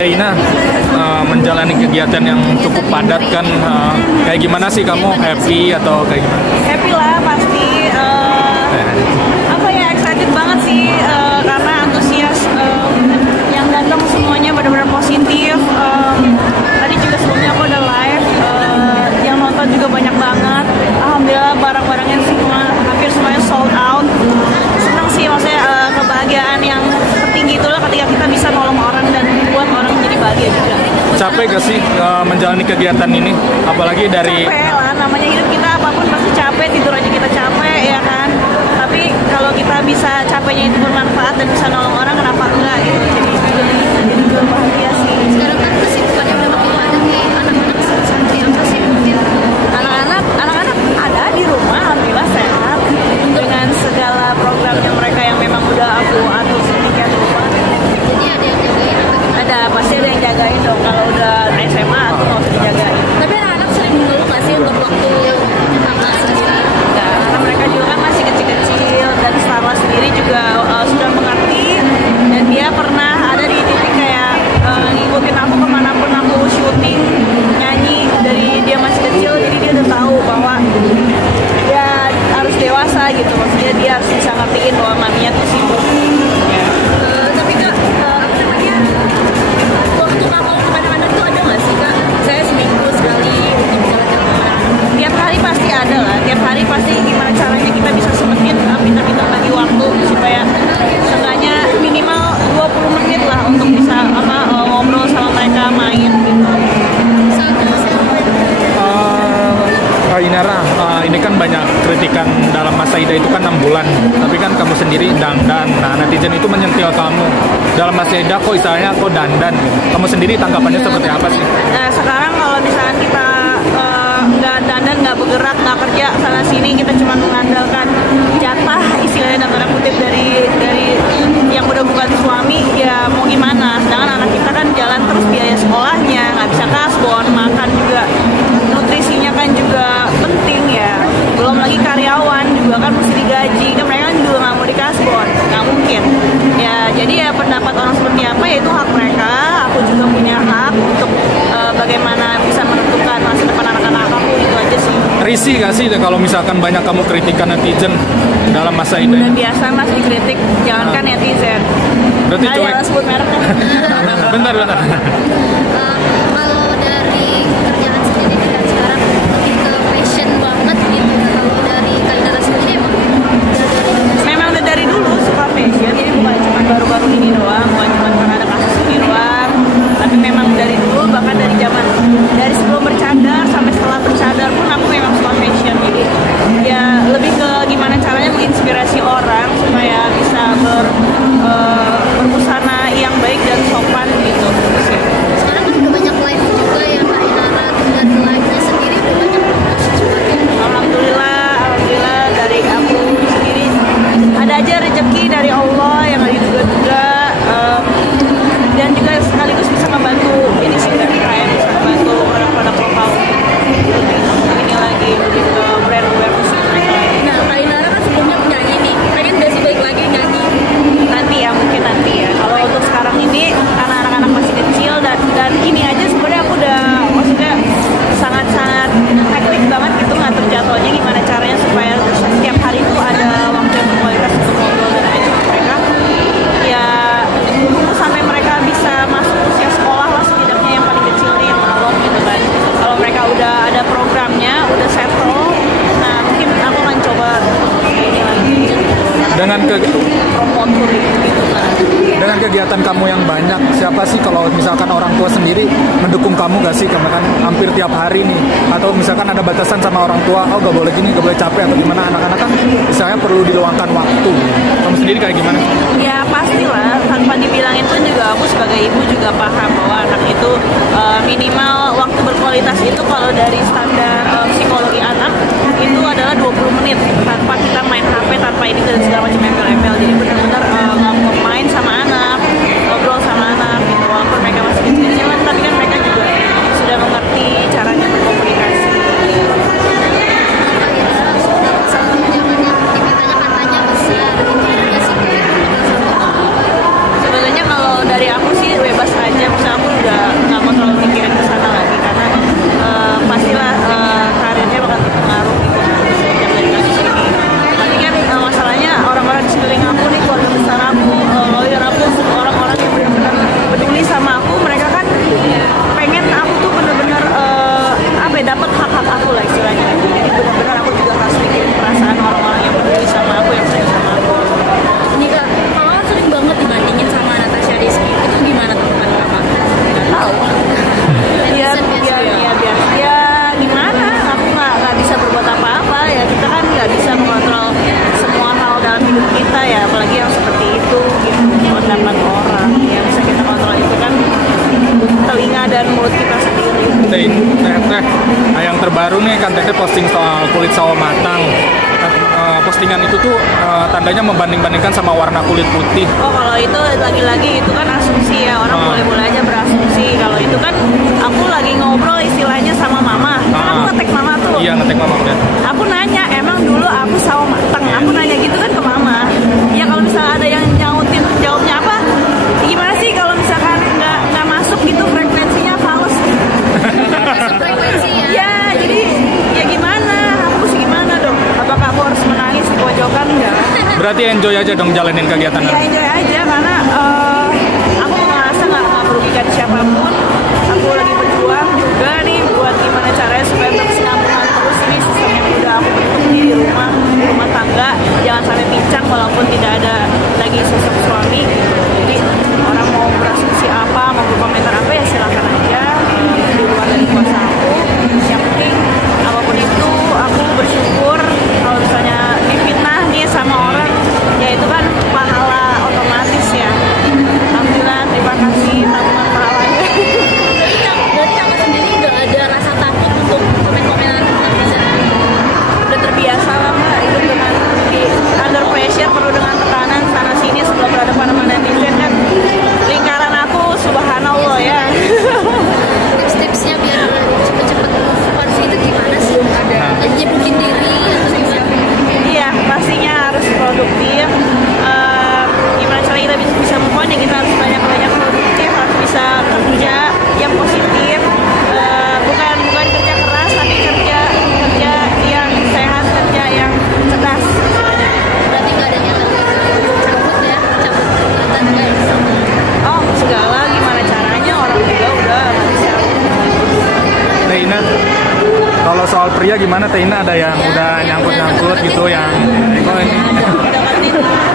Ina, menjalani kegiatan yang cukup padat kan, kayak gimana sih kamu, happy atau kayak gimana? Happy lah pasti, excited banget sih, karena antusias yang datang semuanya benar-benar positif. Tadi juga sebelumnya aku udah live, yang nonton juga banyak banget. Alhamdulillah barang-barangnya hampir semuanya sold out. Senang sih, maksudnya kebahagiaan yang tertinggi itulah ketika kita bisa nolong orang dan buat orang jadi bahagia juga. Capek gak sih menjalani kegiatan ini? Apalagi dari... Capek lah, namanya hidup kita apapun pasti capek, tidur aja kita capek ya kan. Tapi kalau kita bisa capeknya itu bermanfaat dan bisa nolong orang, kenapa enggak gitu. Jadi gue bahagia sih. Sekarang kan kesibukannya udah makin banyak nih, anak-anak santri apa sih mungkin? Anak-anak ada di rumah, alhamdulillah sehat. Dengan segala programnya mereka yang memang udah aku atur sedemikian rupa. Jadi ada yang jagain apa gimana? Ada, pasti ada yang jagain dong. Kalau udah SMA aku nggak usah dijagain. Tapi anak-anak sering mengeluh nggak sih untuk waktu kakak sendiri? Enggak, karena mereka juga kan masih kecil-kecil dan Sarla sendiri juga sudah mengerti dan dia pernah ada di titik kayak ngikutin aku kemanapun aku syuting nyanyi dari dia masih kecil, jadi dia udah tahu bahwa dia harus dewasa gitu, maksudnya dia harus bisa ngertiin bahwa maminya tuh sibuk. Tapi kak, apa namanya, waktu kakak untuk anak-anak tuh ada nggak sih kak? Saya seminggu sekali untuk jalan-jalan. Tiap hari pasti ada lah, tiap hari pasti gimana caranya kita bisa sempetin pintar-pintar bagi waktu supaya seenggaknya minimal 20 menit lah untuk bisa ngobrol sama mereka, main gitu. Inara, ini kan banyak kritikan dalam masa Ida itu kan 6 bulan, tapi kan kamu sendiri dandan. Nah, netizen itu menyentil kamu dalam masa Ida kok istilahnya kok dandan. Kamu sendiri tanggapannya seperti apa sih? Nah, sekarang kalau misalnya kita nggak dandan, nggak bergerak, nggak kerja sana sini, kita cuma mengandalkan jatah istilahnya dan tanda kutip dari yang udah bukan suami, ya mau gimana? Sedangkan anak kita kan jalan terus, biaya sekolahnya nggak bisa kasbon, makan juga, nutrisinya kan juga penting ya. Belum lagi karyawan juga kan mesti digaji, kan mereka kan juga nggak mau dikasbon, nggak mungkin. Ya jadi ya pendapat orang seperti apa ya itu hak mereka. Aku juga punya hak untuk bagaimana bisa menentukan masa depan anak-anak aku, itu aja sih. Risih gak sih kalau misalkan banyak kamu kritikan netizen dalam masa ini? Udah biasa mas dikritik, jangankan netizen. Berarti cuek. Jangan sebut mereknya. Bentar. Kalau dari kerjaan sendiri kan sekarang lebih ke passion banget gitu. Kalau dari Kak Inara sendiri Memang udah dari dulu suka fashion, jadi bukan cuma baru-baru ini doang, bukan cuma karena ada kasus ini doang, tapi memang dari dulu, bahkan dari sebelum bercadar sampai setelah bercadar pun aku memang suka fashion. Jadi ya lebih ke gimana caranya menginspirasi orang supaya bisa berbusana yang baik dan sopan gitu. sekarang kan udah banyak live juga ya Kak Inara, dan live-nya sendiri udah banyak promosi juga ya. Alhamdulillah dari aku sendiri ada aja rezeki dari Allah yang nggak diduga-duga, dan juga sekaligus bisa membantu ini sih dari UKM, bisa membantu produk-produk lokal ini lagi lebih ke brand awareness mereka. Nah Kak Inara kan sebelumnya penyanyi nih, pengen gak sih balik lagi nyanyi? Mungkin nanti ya. Kalau untuk sekarang ini karena anak-anak masih kecil dan ini aja sebenarnya aku udah maksudnya sangat-sangat hektik banget gitu ngatur jadwalnya, gimana caranya supaya setiap hari itu ada waktu yang berkualitas untuk ngobrol dan main sama mereka. Ya tunggu sampai mereka bisa masuk usia sekolah lah, setidaknya yang paling kecil nih yang awal gitu kan. Kalau mereka udah ada programnya, udah settle, nah mungkin aku akan coba ini lagi Dengan promote gitu kan. Dengan kegiatan kamu yang banyak, siapa sih kalau misalkan orang tua sendiri mendukung kamu gak sih? Karena kan hampir tiap hari nih, atau misalkan ada batasan sama orang tua, oh gak boleh gini, gak boleh capek atau gimana, anak-anak kan misalnya perlu diluangkan waktu. Kamu sendiri kayak gimana? Ya pastilah, tanpa dibilangin pun juga aku sebagai ibu juga paham bahwa anak itu minimal waktu berkualitas itu kalau dari standar psikologi anak itu adalah 20 menit tanpa kita main HP, tanpa ini dan segala macam embel-embel. Jadi benar-benar main sama anak, ngobrol sama anak gitu, walaupun mereka masih kecil-kecilan, tapi kan mereka juga sudah mengerti caranya berkomunikasi. Kak Inara sudah sama zaman yang katanya besar gitu ya sih. Sebenarnya kalau dari aku sih bebas aja, misalnya aku dan mulut kita sendiri. Teh, yang terbaru nih kan Teteh posting soal kulit sawo matang. Postingan itu tuh tandanya membanding-bandingkan sama warna kulit putih. Oh, kalau itu lagi-lagi itu kan asumsi ya, orang boleh-boleh aja berasumsi. Kalau itu kan aku lagi ngobrol istilahnya sama mama. Kan aku ngetek mama tuh. Iya, ngetek mama udah. Aku nanya, emang dulu aku sawo matang. Aku nanya gitu kan ke mama. Ya kalau misalnya ada yang nyautin jawabnya apa? Gimana sih kalau misalkan nggak masuk gitu frekuensinya fals? Masuk frekuensi ya. Ya, jadi ya gimana? Aku mesti gimana dong? Apakah aku harus menangis di pojokan? Enggak. Berarti enjoy aja dong jalanin kegiatan. Ya enjoy aja karena aku merasa nggak merugikan siapapun. Aku lagi berjuang juga nih buat gimana caranya supaya berkesinambungan terus ini sistem yang udah aku bentuk di rumah tangga, jangan sampai pincang walaupun tidak ada lagi sosok suami. Jadi orang mau berasumsi apa, mau berkomentar apa ya silakan aja, di luar dari kuasa aku. Yang penting apapun itu aku bersyukur kalau misalnya difitnah nih sama orang, ya itu kan pahala otomatis ya. Alhamdulillah, terima kasih tabungan pahalanya. Berarti kamu sendiri udah ada rasa takut untuk komen-komenan netizen? Udah terbiasa lah Mbak, hidup dengan di under pressure, penuh dengan tekanan sana sini sebelum berhadapan sama netizen kan. Lingkaran aku subhanallah ya. Tips-tipsnya biar cepet-cepet move on sih itu gimana sih? Ada nyibukin diri atau gimana? Iya, pastinya harus produktif. Gimana cara kita bisa move on ya, kita harus banyak-banyak produktif, harus bisa kerja yang positif. Bukan kerja keras, tapi kerja yang sehat, kerja yang cerdas. Berarti nggak ada niatan cabut ya, cabut kelihatan guys. Oh, segala gimana caranya orang juga udah bisa. Teina, kalau soal pria gimana Teina, ada yang udah nyangkut-nyangkut gitu yang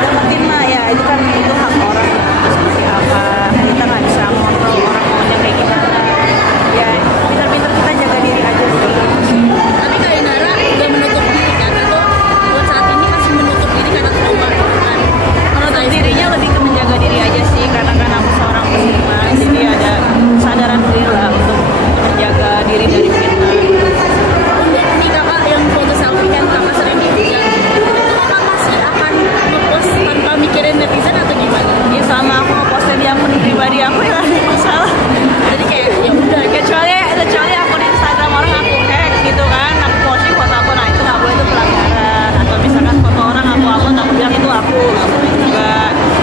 Dapetin mah ya itu kan itu hak orang seperti apa, kita nggak bisa ngontrol orang maunya kayak gimana. Ya pintar-pintar kita jaga diri aja sih. Tapi Kak Inara udah menutup diri kan, atau buat saat ini masih menutup diri karena trauma kan? Menutup dirinya lebih ke menjaga diri aja sih, karena kan aku seorang muslimah, jadi ada kesadaran diri lah untuk menjaga diri dari fitnah. Untuk nih kakak yang foto selfie kan kakak sering dihujat, itu kakak pasti akan ngepost tanpa mikirin netizen atau gimana? Ya sama aku ngepostnya di akun pribadi aku ya nggak ada masalah. Jadi kayak ya udah Kecuali akun Instagram orang aku hack gitu kan, aku posting foto aku, nah itu nggak boleh, itu pelanggaran. Atau misalkan foto orang aku upload, aku bilang itu aku nggak boleh juga.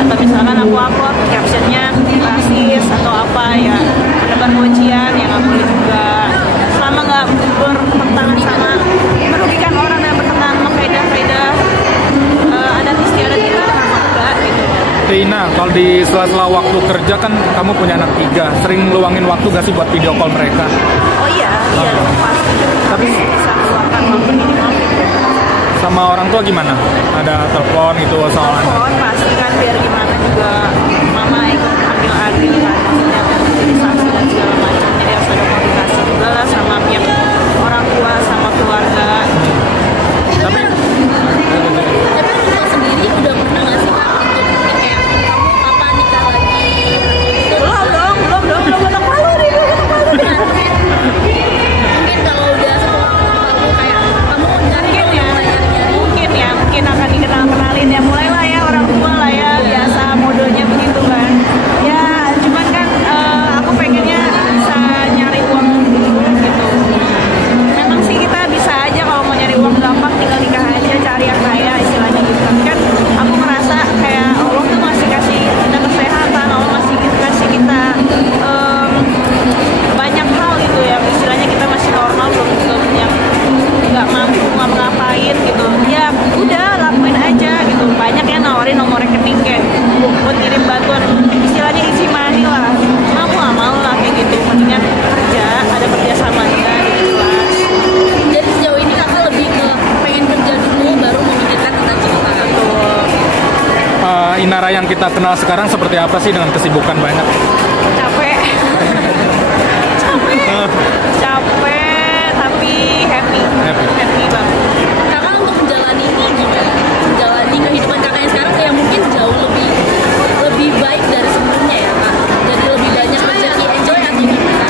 Atau misalkan aku upload captionnya rasis atau apa ya, menebar kebencian ya nggak boleh juga. Selama nggak bertentangan sama merugikan orang dan bertentangan sama faedah-faedah adat istiadat kita, kenapa enggak gitu. Teina, kalau di sela-sela waktu kerja kan kamu punya anak 3, sering luangin waktu gak sih buat video call mereka? Oh iya dong pasti. Tapi Bisa meluangkan waktu minimal gitu. sama orang tua gimana? Ada telepon gitu soal anak? Telepon pasti kan, biar gimana juga mama ikut ambil adil kan, maksudnya jadi saksi dan segala macam, jadi harus ada komunikasi juga lah sama pihak orang tua sama keluarga. Tapi Tapi untuk sendiri udah pernah nggak sih kak untuk kayak kamu kapan nikah lagi? Belum ketok palu nih, belum ketok palu nih. Nah, mungkin kalau udah kamu kayak kamu Mungkin akan dikenalin ya, mulailah ya orang tua lah ya, biasa modelnya begitu kan. Ya cuman kan aku pengennya bisa nyari uang dulu gitu. Memang sih kita bisa aja kalau mau nyari uang gampang, tinggal nikah aja, cari yang kaya istilahnya gitu. Tapi kan aku merasa kayak Allah tuh masih kasih kita kesehatan, Allah masih kasih kita banyak hal gitu ya, istilahnya kita masih normal, belum yang nggak mampu ngapain gitu. Ya udah lakuin aja gitu. Banyak yang nawarin nomor rekening kayak buat kirim bantuan, istilahnya isi money lah. Aku nggak mau lah kayak gitu, mendingan kerja, ada kerja samanya gitu jelas. jadi sejauh ini kakak lebih ke pengen kerja dulu baru memikirkan tentang cinta. Betul. Inara yang kita kenal sekarang seperti apa sih dengan kesibukan banyak? Capek tapi happy banget. Kakak untuk menjalani ini gimana? Menjalani kehidupan kakak yang sekarang yang mungkin jauh lebih baik dari sebelumnya ya kak. Jadi lebih banyak rezeki enjoy atau gimana?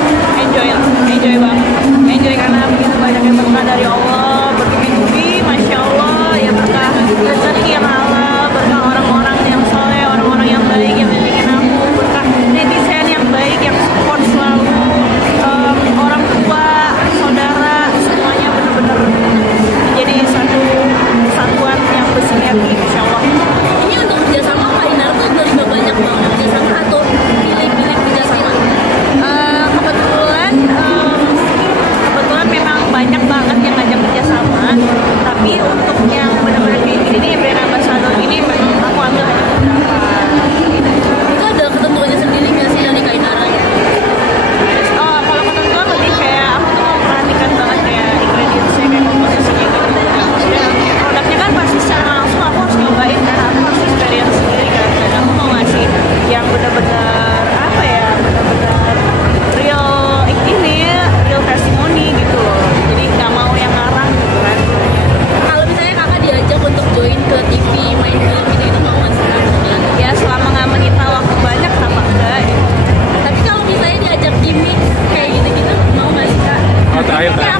terakhir.